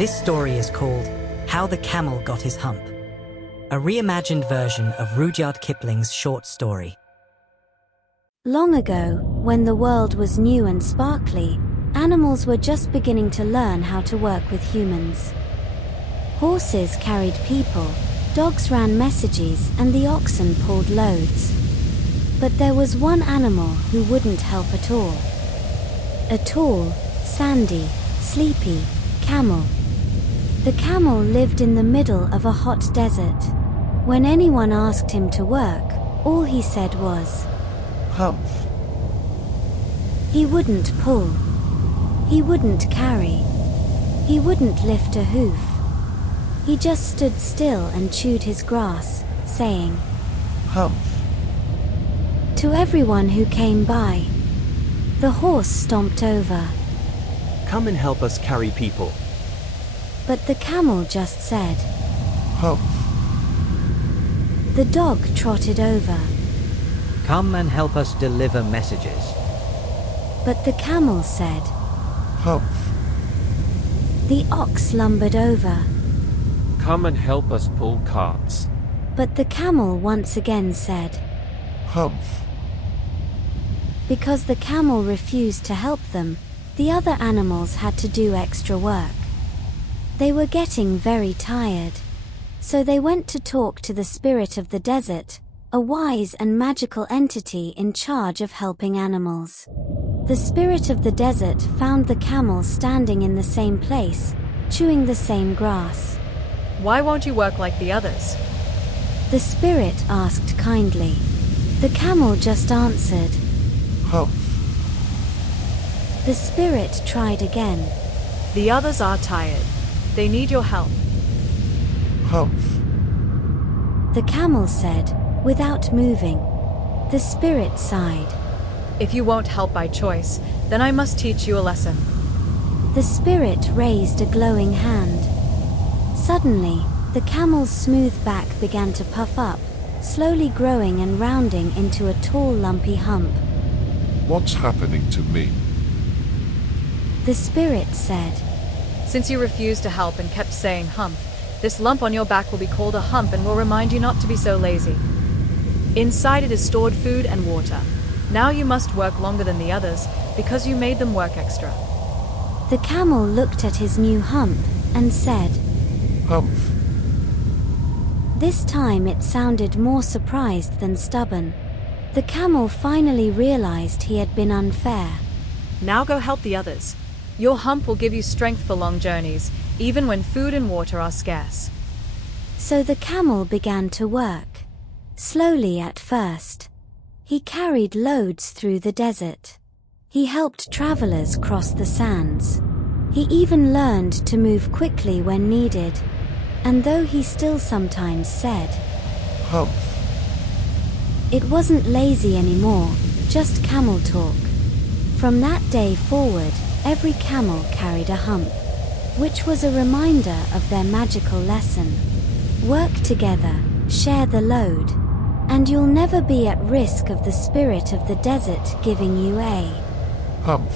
This story is called How the Camel Got His Hump, a reimagined version of Rudyard Kipling's short story. Long ago, when the world was new and sparkly, animals were just beginning to learn how to work with humans. Horses carried people, dogs ran messages, and the oxen pulled loads. But there was one animal who wouldn't help at all. A tall, sandy, sleepy camel. The camel lived in the middle of a hot desert. When anyone asked him to work, all he said was, "Hump." He wouldn't pull. He wouldn't carry. He wouldn't lift a hoof. He just stood still and chewed his grass, saying, "Hump." To everyone who came by. The horse stomped over. Come and help us carry people. But the camel just said, "Hump." The dog trotted over. Come and help us deliver messages. But the camel said, "Hump." The ox lumbered over. Come and help us pull carts. But the camel once again said, "Hump." Because the camel refused to help them, the other animals had to do extra work. They were getting very tired. So they went to talk to the spirit of the desert, a wise and magical entity in charge of helping animals. The spirit of the desert found the camel standing in the same place, chewing the same grass. Why won't you work like the others? The spirit asked kindly. The camel just answered. "Hump." The spirit tried again. The others are tired. They need your help. "Hump." The camel said, without moving. The spirit sighed. If you won't help by choice, then I must teach you a lesson. The spirit raised a glowing hand. Suddenly, the camel's smooth back began to puff up, slowly growing and rounding into a tall, lumpy hump. "What's happening to me?" The spirit said. Since you refused to help and kept saying hump, this lump on your back will be called a hump and will remind you not to be so lazy. Inside it is stored food and water. Now you must work longer than the others because you made them work extra. The camel looked at his new hump and said, "Hump." This time it sounded more surprised than stubborn. The camel finally realized he had been unfair. Now go help the others. Your hump will give you strength for long journeys, even when food and water are scarce. So the camel began to work. Slowly at first. He carried loads through the desert. He helped travelers cross the sands. He even learned to move quickly when needed. And though he still sometimes said, "Hump." it wasn't lazy anymore, just camel talk. From that day forward, every camel carried a hump, which was a reminder of their magical lesson. Work together, share the load, and you'll never be at risk of the spirit of the desert giving you a "Hump."